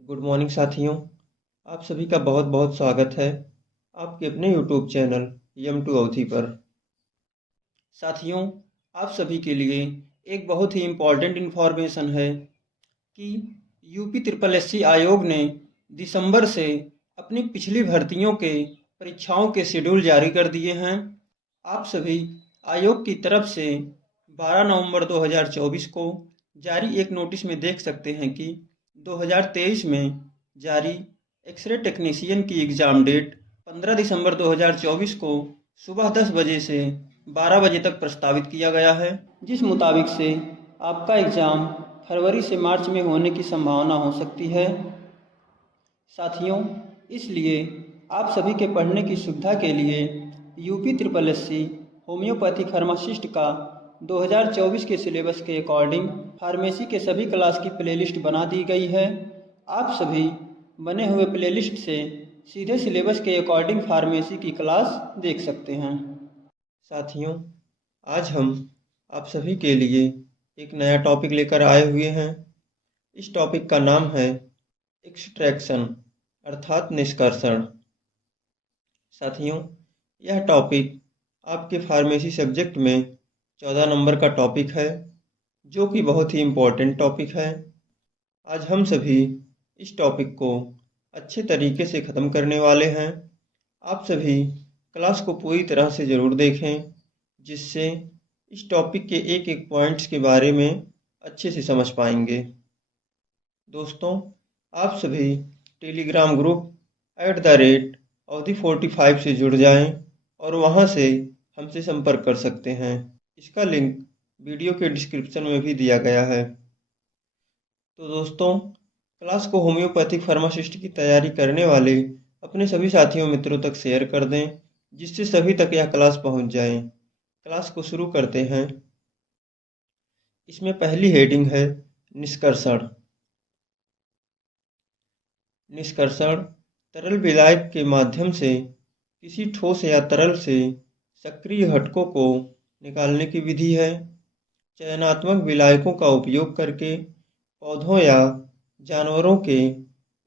Good morning साथियों। आप सभी का बहुत बहुत स्वागत है आपके अपने यूट्यूब चैनल यम टू अवधि पर। साथियों, आप सभी के लिए एक बहुत ही इम्पॉर्टेंट इन्फॉर्मेशन है कि यूपी ट्रिपल एससी आयोग ने दिसंबर से अपनी पिछली भर्तियों के परीक्षाओं के शेड्यूल जारी कर दिए हैं। आप सभी आयोग की तरफ से 12 नवंबर 2024 को जारी एक नोटिस में देख सकते हैं कि 2023 में जारी एक्सरे टेक्नीशियन की एग्ज़ाम डेट 15 दिसंबर 2024 को सुबह 10 बजे से 12 बजे तक प्रस्तावित किया गया है, जिस मुताबिक से आपका एग्ज़ाम फरवरी से मार्च में होने की संभावना हो सकती है। साथियों, इसलिए आप सभी के पढ़ने की सुविधा के लिए UP triple SC homeopathy pharmacist का 2024 के सिलेबस के अकॉर्डिंग फार्मेसी के सभी क्लास की प्लेलिस्ट बना दी गई है। आप सभी बने हुए प्लेलिस्ट से सीधे सिलेबस के अकॉर्डिंग फार्मेसी की क्लास देख सकते हैं। साथियों, आज हम आप सभी के लिए एक नया टॉपिक लेकर आए हुए हैं। इस टॉपिक का नाम है एक्सट्रैक्शन अर्थात निष्कर्षण। साथियों, यह टॉपिक आपके फार्मेसी सब्जेक्ट में 14 नंबर का टॉपिक है, जो कि बहुत ही इम्पोर्टेंट टॉपिक है। आज हम सभी इस टॉपिक को अच्छे तरीके से ख़त्म करने वाले हैं। आप सभी क्लास को पूरी तरह से ज़रूर देखें, जिससे इस टॉपिक के एक एक पॉइंट्स के बारे में अच्छे से समझ पाएंगे। दोस्तों, आप सभी टेलीग्राम ग्रुप @Audhi45 से जुड़ जाएं और वहां से हमसे संपर्क कर सकते हैं। इसका लिंक वीडियो के डिस्क्रिप्शन में भी दिया गया है। तो दोस्तों, क्लास को होम्योपैथिक फार्मासिस्ट की तैयारी करने वाले अपने सभी साथियों मित्रों तक शेयर कर दें, जिससे सभी तक यह क्लास पहुंच जाए। क्लास को शुरू करते हैं। इसमें पहली हेडिंग है निष्कर्षण। निष्कर्षण तरल विलायक के माध्यम से किसी ठोस या तरल से सक्रिय घटकों को निकालने की विधि है। चयनात्मक विलायकों का उपयोग करके पौधों या जानवरों के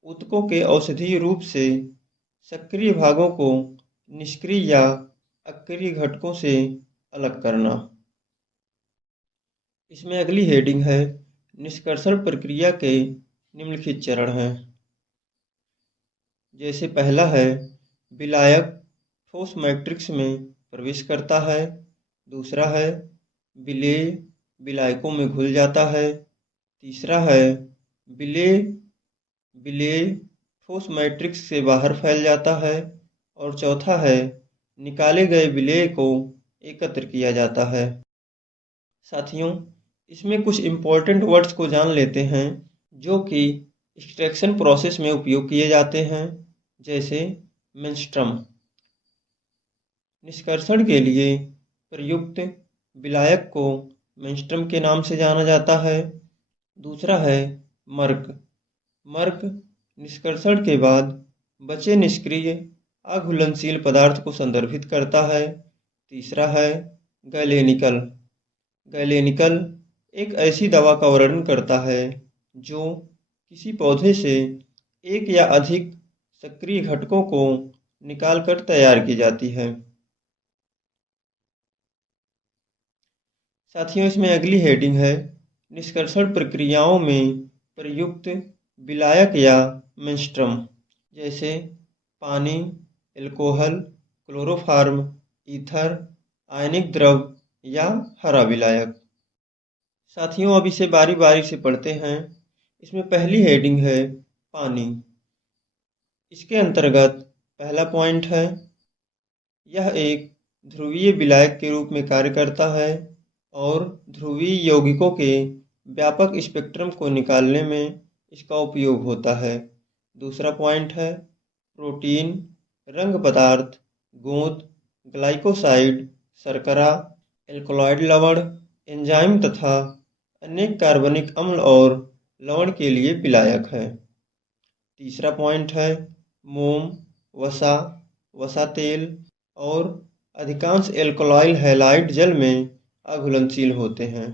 ऊतकों के औषधीय रूप से सक्रिय भागों को निष्क्रिय या अक्रिय घटकों से अलग करना। इसमें अगली हेडिंग है निष्कर्षण प्रक्रिया के निम्नलिखित चरण हैं। जैसे पहला है विलायक ठोस मैट्रिक्स में प्रवेश करता है। दूसरा है विलेय विलायकों में घुल जाता है। तीसरा है विलेय ठोस मैट्रिक्स से बाहर फैल जाता है। और चौथा है निकाले गए विलेय को एकत्र किया जाता है। साथियों, इसमें कुछ इम्पोर्टेंट वर्ड्स को जान लेते हैं जो कि एक्सट्रैक्शन प्रोसेस में उपयोग किए जाते हैं। जैसे मेंस्ट्रम। निष्कर्षण के लिए प्रयुक्त विलायक को मेंस्ट्रम के नाम से जाना जाता है। दूसरा है मर्क। मर्क निष्कर्षण के बाद बचे निष्क्रिय अघुलनशील पदार्थ को संदर्भित करता है। तीसरा है गैलेनिकल। गैलेनिकल एक ऐसी दवा का वर्णन करता है जो किसी पौधे से एक या अधिक सक्रिय घटकों को निकालकर तैयार की जाती है। साथियों, इसमें अगली हेडिंग है निष्कर्षण प्रक्रियाओं में प्रयुक्त विलायक या मेंस्ट्रम। जैसे पानी, एल्कोहल, क्लोरोफार्म, ईथर, आयनिक द्रव या हरा विलायक। साथियों, अब इसे बारी बारी से पढ़ते हैं। इसमें पहली हेडिंग है पानी। इसके अंतर्गत पहला पॉइंट है यह एक ध्रुवीय विलायक के रूप में कार्य करता है और ध्रुवीय यौगिकों के व्यापक स्पेक्ट्रम को निकालने में इसका उपयोग होता है। दूसरा पॉइंट है प्रोटीन, रंग पदार्थ, गोंद, ग्लाइकोसाइड, शर्करा, एल्कलॉइड लवण, एंजाइम तथा अनेक कार्बनिक अम्ल और लवण के लिए विलायक है। तीसरा पॉइंट है मोम, वसा, वसा तेल और अधिकांश एल्कलॉइल हैलाइड जल में अघुलनशील होते हैं।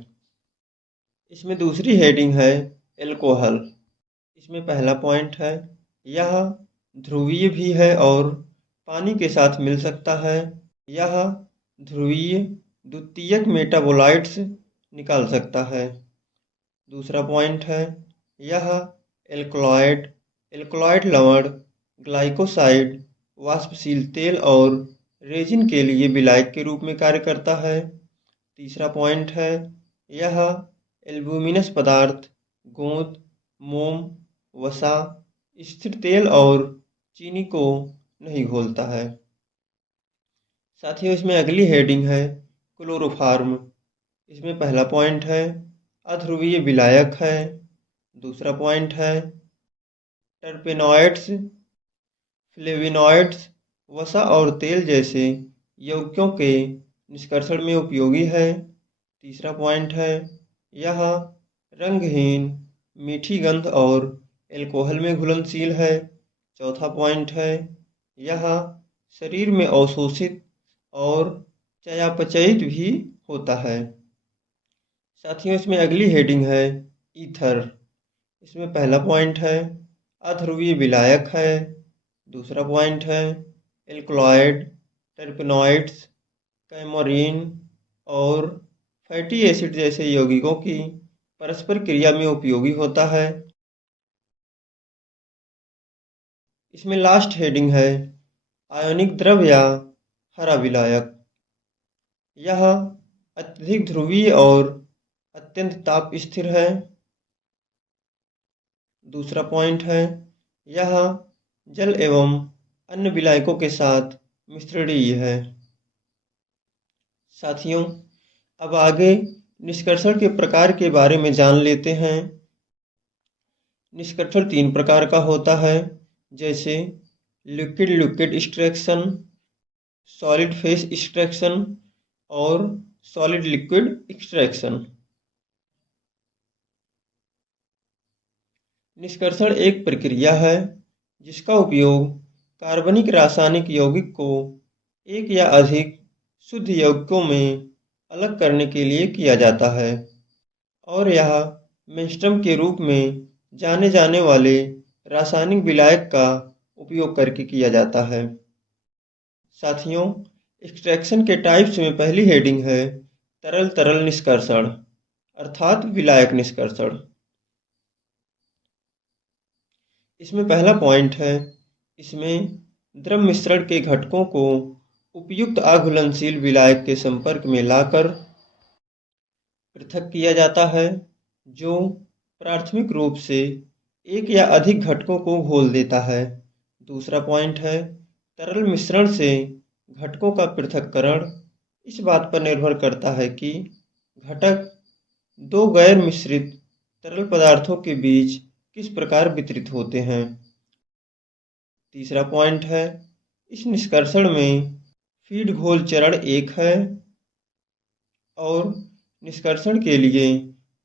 इसमें दूसरी हेडिंग है एल्कोहल। इसमें पहला पॉइंट है, यह ध्रुवीय भी है और पानी के साथ मिल सकता है। यह ध्रुवीय द्वितीयक मेटाबोलाइट्स निकाल सकता है। दूसरा पॉइंट है, यह एल्कलॉइड एल्कलॉइड लवण, ग्लाइकोसाइड, वाष्पशील तेल और रेजिन के लिए विलायक के रूप में कार्य करता है। तीसरा पॉइंट है, यह एल्ब्यूमिनस पदार्थ गोंद, मोम, वसा, स्थिर तेल और चीनी को नहीं घोलता है। साथियों, इसमें अगली हेडिंग है क्लोरोफार्म। इसमें पहला पॉइंट है, अध्रुवीय विलायक है। दूसरा पॉइंट है, टर्पेनॉइड्स, फ्लेविनॉइड्स, वसा और तेल जैसे यौगिकों के निष्कर्षण में उपयोगी है। तीसरा पॉइंट है, यह रंगहीन, मीठी गंध और एल्कोहल में घुलनशील है। चौथा पॉइंट है, यह शरीर में अवशोषित और चयापचयित भी होता है। साथियों, इसमें अगली हेडिंग है ईथर। इसमें पहला पॉइंट है, अध्रुवीय विलायक है। दूसरा पॉइंट है, एल्कलॉइड, टर्पेनॉइड्स, कैमोरीन और फैटी एसिड जैसे यौगिकों की परस्पर क्रिया में उपयोगी होता है। इसमें लास्ट हेडिंग है आयनिक द्रव या हरा विलायक। यह अत्यधिक ध्रुवीय और अत्यंत ताप स्थिर है। दूसरा पॉइंट है, यह जल एवं अन्य विलायकों के साथ मिश्रणीय है। साथियों, अब आगे निष्कर्षण के प्रकार के बारे में जान लेते हैं। निष्कर्षण 3 प्रकार का होता है, जैसे liquid liquid extraction, solid phase extraction और सॉलिड लिक्विड एक्सट्रैक्शन। निष्कर्षण एक प्रक्रिया है जिसका उपयोग कार्बनिक रासायनिक यौगिक को एक या अधिक शुद्ध यौगिकों में अलग करने के लिए किया जाता है और यह मेंस्ट्रम के रूप में जाने जाने वाले रासायनिक विलायक का उपयोग करके किया जाता है। साथियों, एक्सट्रैक्शन के टाइप्स में पहली हेडिंग है तरल तरल निष्कर्षण अर्थात विलायक निष्कर्षण। इसमें पहला पॉइंट है, इसमें द्रव मिश्रण के घटकों को उपयुक्त अघुलनशील विलायक के संपर्क में लाकर पृथक किया जाता है, जो प्राथमिक रूप से एक या अधिक घटकों को घोल देता है। दूसरा पॉइंट है, तरल मिश्रण से घटकों का पृथक्करण इस बात पर निर्भर करता है कि घटक दो गैर मिश्रित तरल पदार्थों के बीच किस प्रकार वितरित होते हैं। तीसरा पॉइंट है, इस निष्कर्षण में फीड घोल चरण 1 है और निष्कर्षण के लिए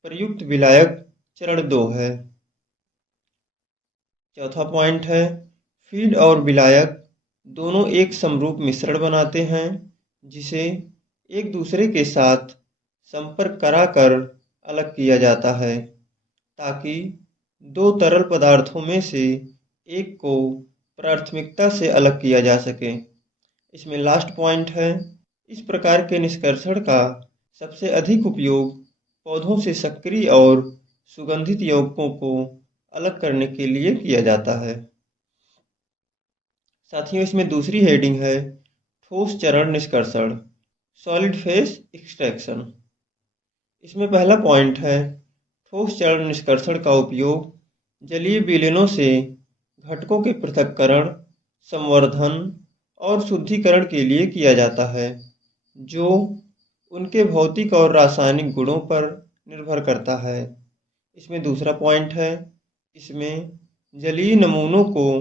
प्रयुक्त विलायक चरण 2 है। चौथा पॉइंट है, फीड और विलायक दोनों एक समरूप मिश्रण बनाते हैं जिसे एक दूसरे के साथ संपर्क कराकर अलग किया जाता है ताकि दो तरल पदार्थों में से एक को प्राथमिकता से अलग किया जा सके। इसमें लास्ट पॉइंट है, इस प्रकार के निष्कर्षण का सबसे अधिक उपयोग पौधों से सक्रिय और सुगंधित यौगिकों को अलग करने के लिए किया जाता है। साथियों, इसमें दूसरी हेडिंग है ठोस चरण निष्कर्षण सॉलिड फेस एक्सट्रैक्शन। इसमें पहला पॉइंट है, ठोस चरण निष्कर्षण का उपयोग जलीय विलयनों से घटकों के पृथक्करण, संवर्धन और शुद्धिकरण के लिए किया जाता है, जो उनके भौतिक और रासायनिक गुणों पर निर्भर करता है। इसमें दूसरा पॉइंट है, इसमें जलीय नमूनों को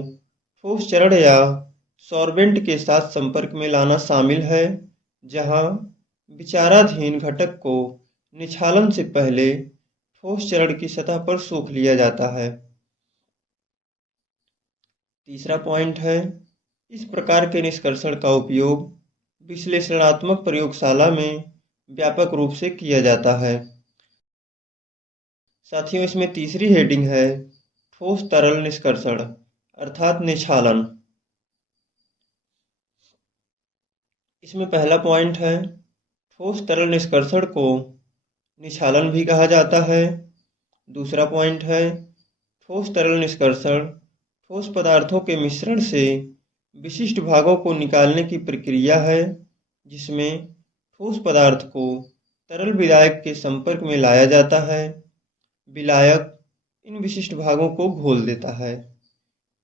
ठोस चरण या सॉर्बेंट के साथ संपर्क में लाना शामिल है, जहां विचाराधीन घटक को निछालन से पहले ठोस चरण की सतह पर सोख लिया जाता है। तीसरा पॉइंट है, इस प्रकार के निष्कर्षण का उपयोग विश्लेषणात्मक प्रयोगशाला में व्यापक रूप से किया जाता है। साथियों, इसमें तीसरी हेडिंग है ठोस तरल निष्कर्षण अर्थात निछालन। इसमें पहला पॉइंट है, ठोस तरल निष्कर्षण को निछालन भी कहा जाता है। दूसरा पॉइंट है, ठोस तरल निष्कर्षण ठोस पदार्थों के मिश्रण से विशिष्ट भागों को निकालने की प्रक्रिया है, जिसमें ठोस पदार्थ को तरल विलायक के संपर्क में लाया जाता है। विलायक इन विशिष्ट भागों को घोल देता है।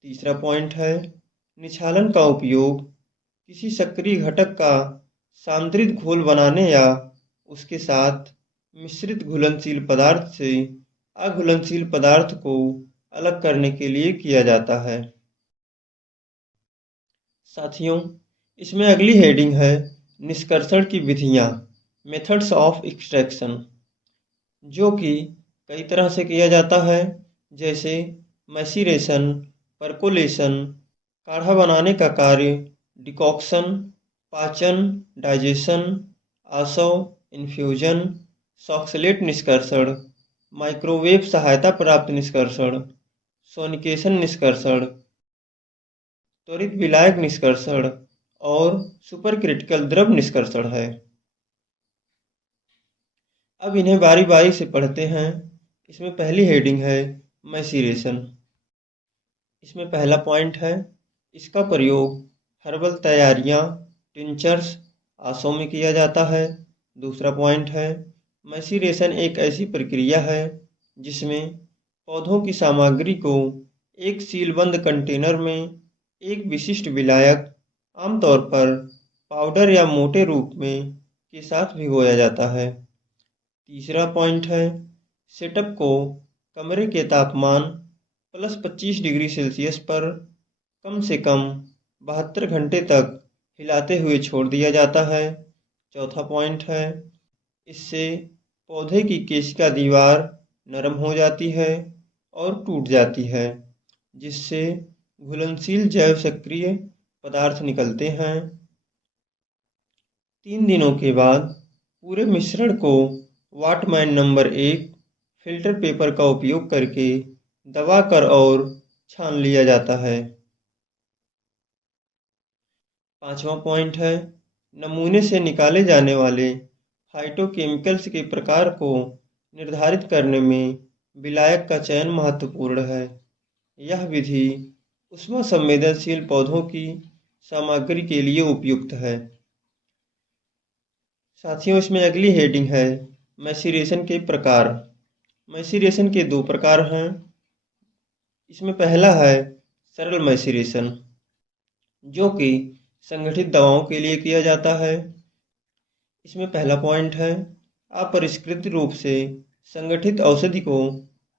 तीसरा पॉइंट है, निछालन का उपयोग किसी सक्रिय घटक का सांद्रित घोल बनाने या उसके साथ मिश्रित घुलनशील पदार्थ से अघुलनशील पदार्थ को अलग करने के लिए किया जाता है। साथियों, इसमें अगली हेडिंग है निष्कर्षण की विधियां, मेथड्स ऑफ एक्सट्रैक्शन, जो कि कई तरह से किया जाता है, जैसे मैसीरेशन, परकोलेशन, काढ़ा बनाने का कार्य, डिकॉक्शन, पाचन, डाइजेशन, आसव, इन्फ्यूजन, सॉक्सलेट निष्कर्षण, माइक्रोवेव सहायता प्राप्त निष्कर्षण, सोनिकेशन निष्कर्षण, त्वरित विलायक निष्कर्षण और सुपरक्रिटिकल द्रव निष्कर्षण है। अब इन्हें बारी बारी से पढ़ते हैं। इसमें पहली हेडिंग है मैसीरेशन। इसमें पहला पॉइंट है, इसका प्रयोग हर्बल तैयारियां, टिंचर्स, आसों में किया जाता है। दूसरा पॉइंट है, मैसीरेशन एक ऐसी प्रक्रिया है जिसमें पौधों की सामग्री को एक सीलबंद कंटेनर में एक विशिष्ट विलायक, आमतौर पर पाउडर या मोटे रूप में के साथ भिगोया जाता है। तीसरा पॉइंट है, सेटअप को कमरे के तापमान +25 डिग्री सेल्सियस पर कम से कम 72 घंटे तक हिलाते हुए छोड़ दिया जाता है। चौथा पॉइंट है, इससे पौधे की केशिका दीवार नरम हो जाती है और टूट जाती है, जिससे घुलनशील जैव सक्रिय पदार्थ निकलते हैं। 3 दिनों के बाद पूरे मिश्रण को वाटमैन नंबर 1 फिल्टर पेपर का उपयोग करके दबाकर और छान लिया जाता है। पांचवा पॉइंट है, नमूने से निकाले जाने वाले फाइटोकेमिकल्स के प्रकार को निर्धारित करने में विलायक का चयन महत्वपूर्ण है। यह विधि उष्मा संवेदनशील पौधों की सामग्री के लिए उपयुक्त है। साथियों, इसमें अगली हेडिंग है मैसीरेशन के प्रकार। मैसीरेशन के 2 प्रकार हैं। इसमें पहला है सरल मैसीरेशन, जो कि संगठित दवाओं के लिए किया जाता है। इसमें पहला पॉइंट है, अपरिष्कृत रूप से संगठित औषधि को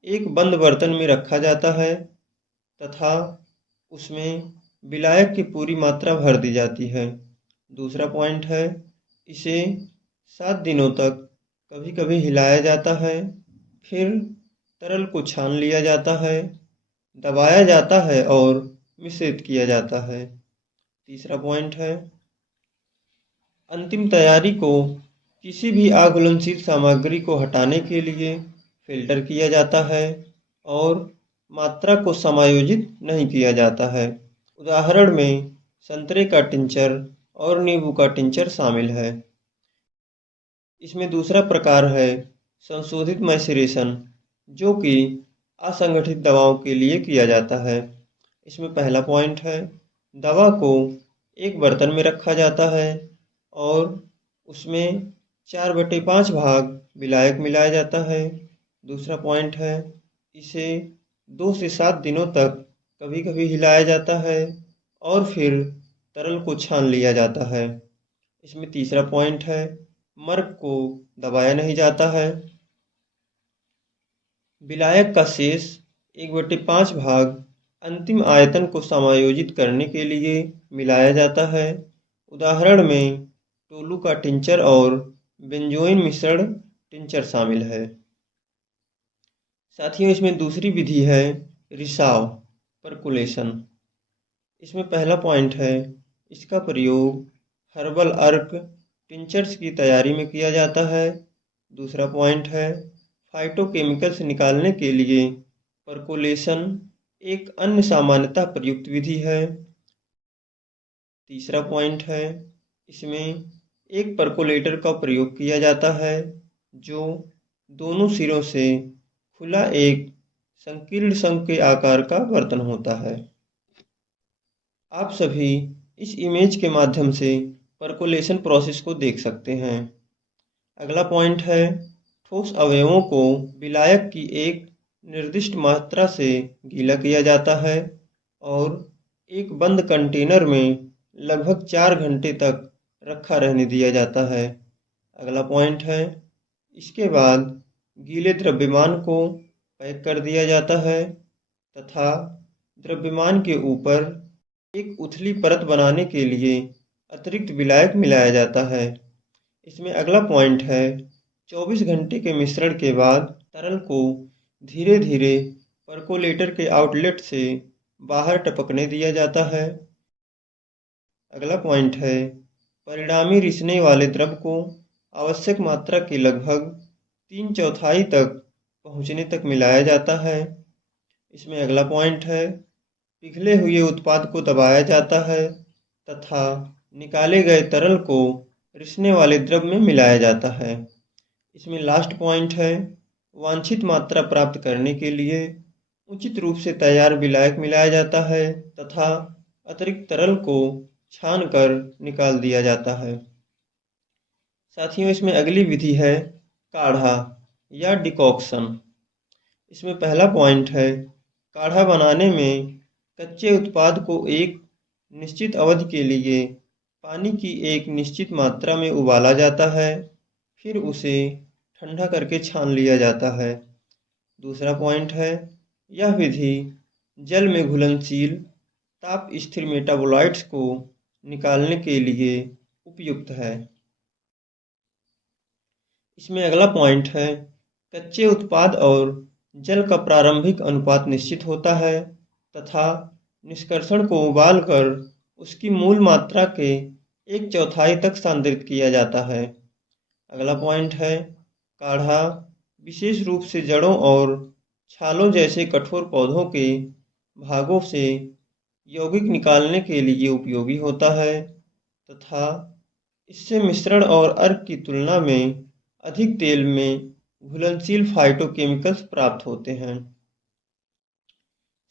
एक बंद बर्तन में रखा जाता है तथा उसमें विलायक की पूरी मात्रा भर दी जाती है। दूसरा पॉइंट है, इसे 7 दिनों तक कभी कभी हिलाया जाता है, फिर तरल को छान लिया जाता है, दबाया जाता है और मिश्रित किया जाता है। तीसरा पॉइंट है, अंतिम तैयारी को किसी भी अघुलनशील सामग्री को हटाने के लिए फिल्टर किया जाता है और मात्रा को समायोजित नहीं किया जाता है। उदाहरण में संतरे का टिंचर और नींबू का टिंचर शामिल है। इसमें दूसरा प्रकार है संशोधित मैसीरेशन, जो कि असंगठित दवाओं के लिए किया जाता है। इसमें पहला पॉइंट है, दवा को एक बर्तन में रखा जाता है और उसमें 4/5 भाग विलायक मिलाया जाता है। दूसरा पॉइंट है, इसे 2 से 7 दिनों तक कभी कभी हिलाया जाता है और फिर तरल को छान लिया जाता है। इसमें तीसरा पॉइंट है, मर्क को दबाया नहीं जाता है। विलायक का शेष 1/5 भाग अंतिम आयतन को समायोजित करने के लिए मिलाया जाता है। उदाहरण में टोलू का टिंचर और बेंजोइन मिश्रण टिंचर शामिल है। साथियों, इसमें दूसरी विधि है रिसाव, परकुलेशन। इसमें पहला पॉइंट है, इसका प्रयोग हर्बल अर्क टिंचर्स की तैयारी में किया जाता है। दूसरा पॉइंट है, फाइटोकेमिकल्स निकालने के लिए परकोलेशन एक अन्य सामान्यतः प्रयुक्त विधि है। तीसरा पॉइंट है, इसमें एक परकोलेटर का प्रयोग किया जाता है जो दोनों सिरों से खुला एक संकीर्ण शंख के आकार का बर्तन होता है। आप सभी इस इमेज के माध्यम से परकोलेशन प्रोसेस को देख सकते हैं। अगला पॉइंट है, ठोस अवयवों को विलायक की एक निर्दिष्ट मात्रा से गीला किया जाता है और एक बंद कंटेनर में लगभग 4 घंटे तक रखा रहने दिया जाता है। अगला पॉइंट है, इसके बाद गीले द्रव्यमान को पैक कर दिया जाता है तथा द्रव्यमान के ऊपर एक उथली परत बनाने के लिए अतिरिक्त विलायक मिलाया जाता है। इसमें अगला पॉइंट है, 24 घंटे के मिश्रण के बाद तरल को धीरे धीरे परकोलेटर के आउटलेट से बाहर टपकने दिया जाता है। अगला पॉइंट है, परिणामी रिसने वाले द्रव को आवश्यक मात्रा के लगभग 3/4 तक पहुंचने तक मिलाया जाता है। इसमें अगला पॉइंट है, पिघले हुए उत्पाद को दबाया जाता है तथा निकाले गए तरल को रिसने वाले द्रव में मिलाया जाता है। इसमें लास्ट पॉइंट है, वांछित मात्रा प्राप्त करने के लिए उचित रूप से तैयार विलायक मिलाया जाता है तथा अतिरिक्त तरल को छानकर निकाल दिया जाता है। साथियों, इसमें अगली विधि है काढ़ा या डिकॉक्शन। इसमें पहला पॉइंट है, काढ़ा बनाने में कच्चे उत्पाद को एक निश्चित अवधि के लिए पानी की एक निश्चित मात्रा में उबाला जाता है, फिर उसे ठंडा करके छान लिया जाता है। दूसरा पॉइंट है, यह विधि जल में घुलनशील ताप स्थिर मेटाबोलाइट्स को निकालने के लिए उपयुक्त है। इसमें अगला पॉइंट है, कच्चे उत्पाद और जल का प्रारंभिक अनुपात निश्चित होता है तथा निष्कर्षण को उबालकर उसकी मूल मात्रा के 1/4 तक सांद्रित किया जाता है। अगला पॉइंट है, काढ़ा विशेष रूप से जड़ों और छालों जैसे कठोर पौधों के भागों से यौगिक निकालने के लिए उपयोगी होता है तथा इससे मिश्रण और अर्क की तुलना में अधिक तेल में घुलनशील फाइटोकेमिकल्स प्राप्त होते हैं।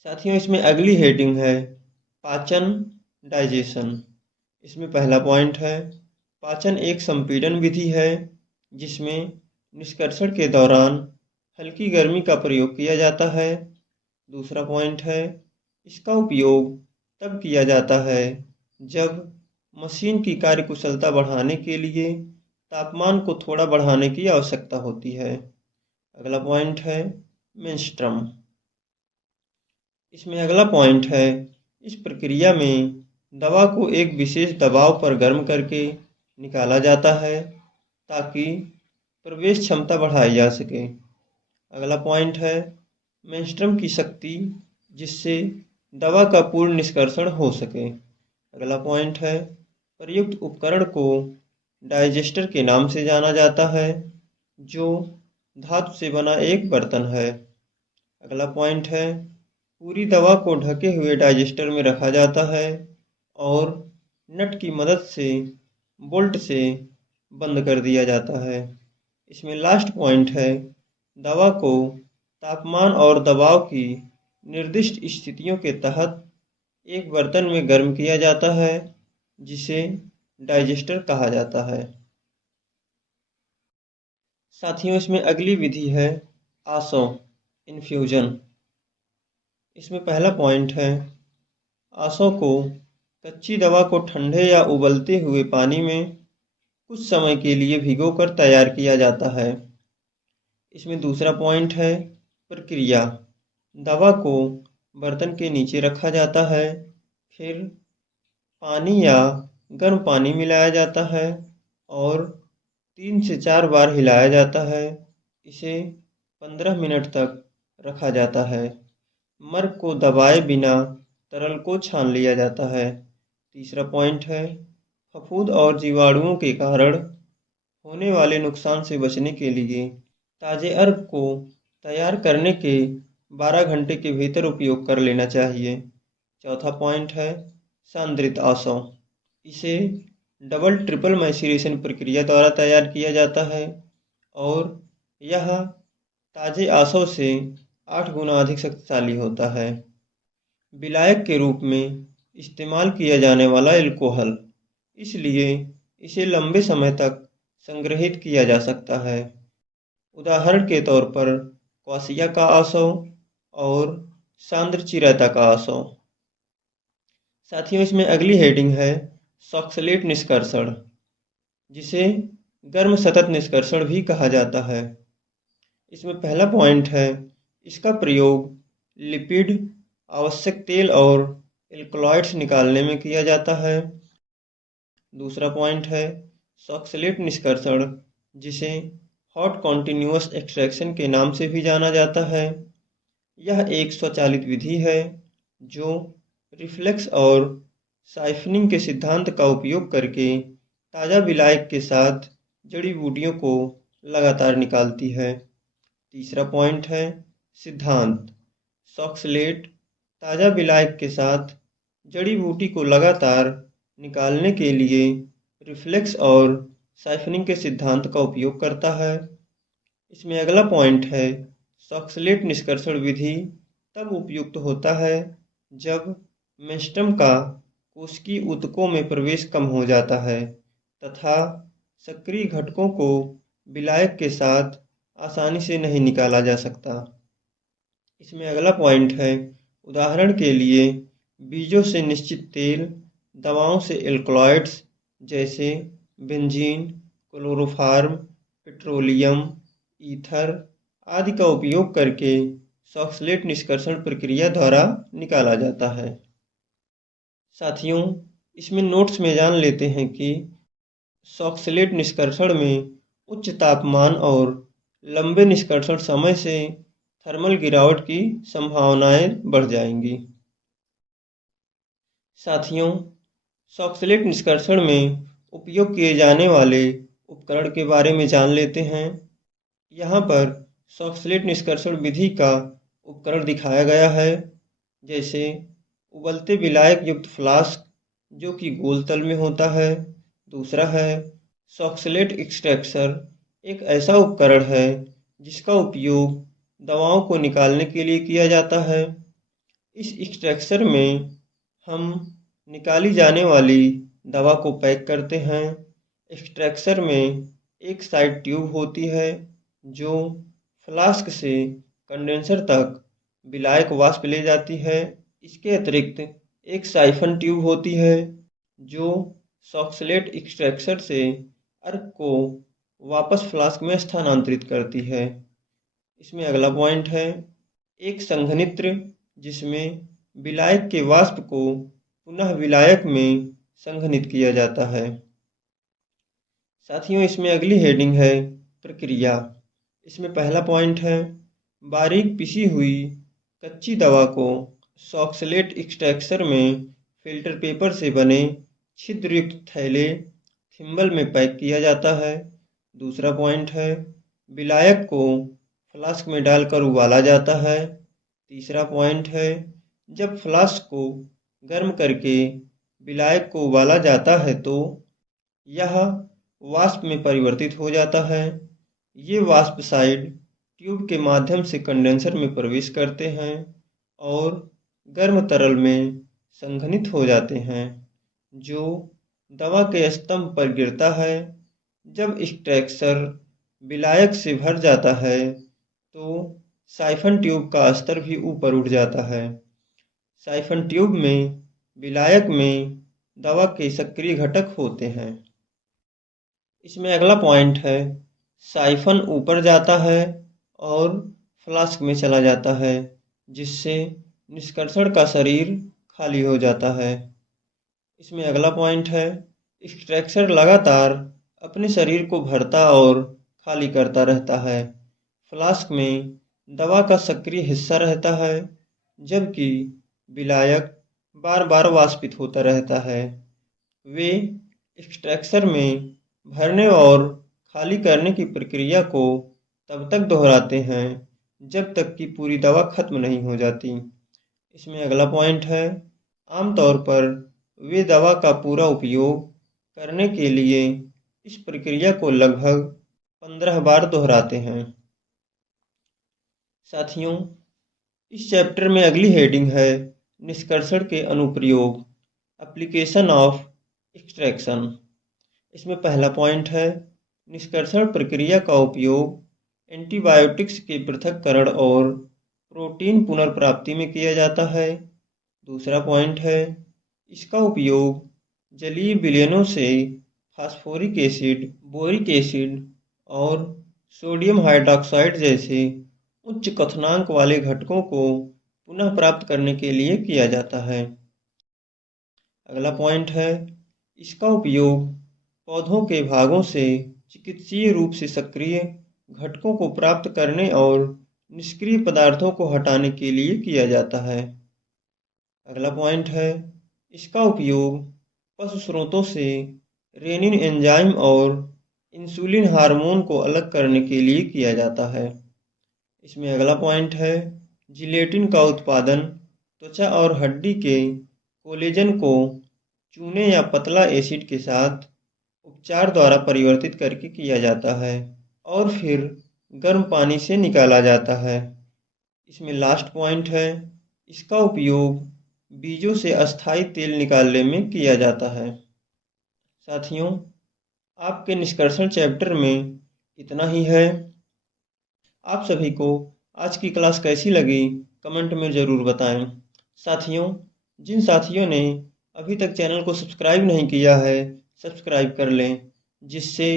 साथियों, इसमें अगली हेडिंग है पाचन डाइजेशन। इसमें पहला पॉइंट है, पाचन एक संपीड़न विधि है जिसमें निष्कर्षण के दौरान हल्की गर्मी का प्रयोग किया जाता है। दूसरा पॉइंट है, इसका उपयोग तब किया जाता है जब मशीन की कार्यकुशलता बढ़ाने के लिए तापमान को थोड़ा बढ़ाने की आवश्यकता होती है। अगला पॉइंट है मेंस्ट्रम। इसमें अगला पॉइंट है, इस प्रक्रिया में दवा को एक विशेष दबाव पर गर्म करके निकाला जाता है ताकि प्रवेश क्षमता बढ़ाई जा सके। अगला पॉइंट है, मेंस्ट्रम की शक्ति जिससे दवा का पूर्ण निष्कर्षण हो सके। अगला पॉइंट है, प्रयुक्त उपकरण को डाइजेस्टर के नाम से जाना जाता है जो धातु से बना एक बर्तन है। अगला पॉइंट है, पूरी दवा को ढके हुए डाइजेस्टर में रखा जाता है और नट की मदद से बोल्ट से बंद कर दिया जाता है। इसमें लास्ट पॉइंट है, दवा को तापमान और दबाव की निर्दिष्ट स्थितियों के तहत एक बर्तन में गर्म किया जाता है जिसे डाइजेस्टर कहा जाता है। साथियों, इसमें अगली विधि है आसो इन्फ्यूजन। इसमें पहला पॉइंट है, आसों को कच्ची दवा को ठंडे या उबलते हुए पानी में कुछ समय के लिए भिगोकर तैयार किया जाता है। इसमें दूसरा पॉइंट है प्रक्रिया। दवा को बर्तन के नीचे रखा जाता है, फिर पानी या गर्म पानी मिलाया जाता है और 3 से 4 बार हिलाया जाता है। इसे 15 मिनट तक रखा जाता है। मर्ग को दबाए बिना तरल को छान लिया जाता है। तीसरा पॉइंट है, फफूंद और जीवाणुओं के कारण होने वाले नुकसान से बचने के लिए ताजे अर्क को तैयार करने के 12 घंटे के भीतर उपयोग कर लेना चाहिए। चौथा पॉइंट है सांद्रित आसव। इसे डबल ट्रिपल मैसीरेशन प्रक्रिया द्वारा तैयार किया जाता है और यह ताजे आसव से 8 गुना अधिक शक्तिशाली होता है। विलायक के रूप में इस्तेमाल किया जाने वाला एल्कोहल, इसलिए इसे लंबे समय तक संग्रहित किया जा सकता है। उदाहरण के तौर पर क्वासिया का आसव और सांद्र चिराता का आसव। साथियों, इसमें अगली हेडिंग है सॉक्सलेट निष्कर्षण, जिसे गर्म सतत निष्कर्षण भी कहा जाता है। इसमें पहला पॉइंट है इसका प्रयोग लिपिड, आवश्यक तेल और एल्कलॉइड्स निकालने में किया जाता है। दूसरा पॉइंट है सॉक्सलेट निष्कर्षण, जिसे हॉट कॉन्टिन्यूअस एक्सट्रैक्शन के नाम से भी जाना जाता है। यह एक स्वचालित विधि है जो रिफ्लेक्स और साइफनिंग के सिद्धांत का उपयोग करके ताज़ा विलायक के साथ जड़ी बूटियों को लगातार निकालती है। तीसरा पॉइंट है सिद्धांत। सॉक्सलेट ताज़ा विलायक के साथ जड़ी बूटी को लगातार निकालने के लिए रिफ्लेक्स और साइफनिंग के सिद्धांत का उपयोग करता है। इसमें अगला पॉइंट है सॉक्सलेट निष्कर्षण विधि तब उपयुक्त होता है जब मेस्टम का कोशिकीय ऊतकों में प्रवेश कम हो जाता है तथा सक्रिय घटकों को विलायक के साथ आसानी से नहीं निकाला जा सकता। इसमें अगला पॉइंट है उदाहरण के लिए बीजों से निश्चित तेल, दवाओं से एल्कलॉइड्स जैसे बेंजीन, क्लोरोफॉर्म, पेट्रोलियम, ईथर आदि का उपयोग करके सॉक्सलेट निष्कर्षण प्रक्रिया द्वारा निकाला जाता है। साथियों, इसमें नोट्स में जान लेते हैं कि सॉक्सलेट निष्कर्षण में उच्च तापमान और लंबे निष्कर्षण समय से थर्मल गिरावट की संभावनाएं बढ़ जाएंगी। साथियों, सॉक्सलेट निष्कर्षण में उपयोग किए जाने वाले उपकरण के बारे में जान लेते हैं। यहाँ पर सॉक्सलेट निष्कर्षण विधि का उपकरण दिखाया गया है, जैसे उबलते विलायक युक्त फ्लास्क जो कि गोल तल में होता है। दूसरा है सॉक्सलेट एक्सट्रैक्टर, एक ऐसा उपकरण है जिसका उपयोग दवाओं को निकालने के लिए किया जाता है। इस एक्सट्रैक्टर में हम निकाली जाने वाली दवा को पैक करते हैं। एक्सट्रैक्टर में एक साइड ट्यूब होती है जो फ्लास्क से कंडेंसर तक विलायक वाष्प ले जाती है। इसके अतिरिक्त एक साइफन ट्यूब होती है जो सॉक्सलेट एक्सट्रैक्टर से अर्क को वापस फ्लास्क में स्थानांतरित करती है। इसमें अगला पॉइंट है एक संघनित्र, जिसमें विलायक के वाष्प को पुनः विलायक में संघनित किया जाता है। साथियों, इसमें अगली हेडिंग है प्रक्रिया। इसमें पहला पॉइंट है बारीक पिसी हुई कच्ची दवा को सॉक्सलेट एक्सट्रैक्टर में फिल्टर पेपर से बने छिद्रयुक्त थैले थिम्बल में पैक किया जाता है। दूसरा पॉइंट है विलायक को फ्लास्क में डालकर उबाला जाता है। तीसरा पॉइंट है जब फ्लास्क को गर्म करके विलायक को उबाला जाता है तो यह वाष्प में परिवर्तित हो जाता है। ये वाष्प साइड ट्यूब के माध्यम से कंडेंसर में प्रवेश करते हैं और गर्म तरल में संघनित हो जाते हैं जो दवा के स्तंभ पर गिरता है। जब एक्सट्रैक्टर विलायक से भर जाता है तो साइफन ट्यूब का स्तर भी ऊपर उठ जाता है। साइफन ट्यूब में विलायक में दवा के सक्रिय घटक होते हैं। इसमें अगला पॉइंट है साइफन ऊपर जाता है और फ्लास्क में चला जाता है, जिससे निष्कर्षण का शरीर खाली हो जाता है। इसमें अगला पॉइंट है एक्सट्रैक्टर लगातार अपने शरीर को भरता और खाली करता रहता है। फ्लास्क में दवा का सक्रिय हिस्सा रहता है जबकि विलायक बार बार वाष्पित होता रहता है। वे एक्सट्रैक्टर में भरने और खाली करने की प्रक्रिया को तब तक दोहराते हैं जब तक कि पूरी दवा खत्म नहीं हो जाती। इसमें अगला पॉइंट है, आमतौर पर वे दवा का पूरा उपयोग करने के लिए इस प्रक्रिया को लगभग 15 बार दोहराते हैं। साथियों, इस चैप्टर में अगली हेडिंग है निष्कर्षण के अनुप्रयोग, एप्लीकेशन ऑफ एक्सट्रैक्शन। इसमें पहला पॉइंट है, निष्कर्षण प्रक्रिया का उपयोग एंटीबायोटिक्स के पृथक्करण और प्रोटीन पुनर्प्राप्ति में किया जाता है। दूसरा पॉइंट है, इसका उपयोग जलीय विलयनों से फास्फोरिक एसिड, बोरिक एसिड और सोडियम हाइड्रॉक्साइड जैसे उच्च क्वथनांक वाले घटकों को पुनः प्राप्त करने के लिए किया जाता है। अगला पॉइंट है, इसका उपयोग पौधों के भागों से चिकित्सीय रूप से सक्रिय घटकों को प्राप्त करने और निष्क्रिय पदार्थों को हटाने के लिए किया जाता है। अगला पॉइंट है, इसका उपयोग पशु स्रोतों से रेनिन एंजाइम और इंसुलिन हार्मोन को अलग करने के लिए किया जाता है। इसमें अगला पॉइंट है, जिलेटिन का उत्पादन त्वचा और हड्डी के कोलेजन को चूने या पतला एसिड के साथ उपचार द्वारा परिवर्तित करके किया जाता है और फिर गर्म पानी से निकाला जाता है। इसमें लास्ट पॉइंट है, इसका उपयोग बीजों से अस्थायी तेल निकालने में किया जाता है। साथियों, आपके निष्कर्षण चैप्टर में इतना ही है। आप सभी को आज की क्लास कैसी लगी कमेंट में ज़रूर बताएं। साथियों, जिन साथियों ने अभी तक चैनल को सब्सक्राइब नहीं किया है, सब्सक्राइब कर लें, जिससे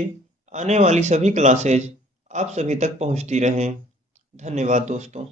आने वाली सभी क्लासेज आप सभी तक पहुंचती रहें। धन्यवाद दोस्तों।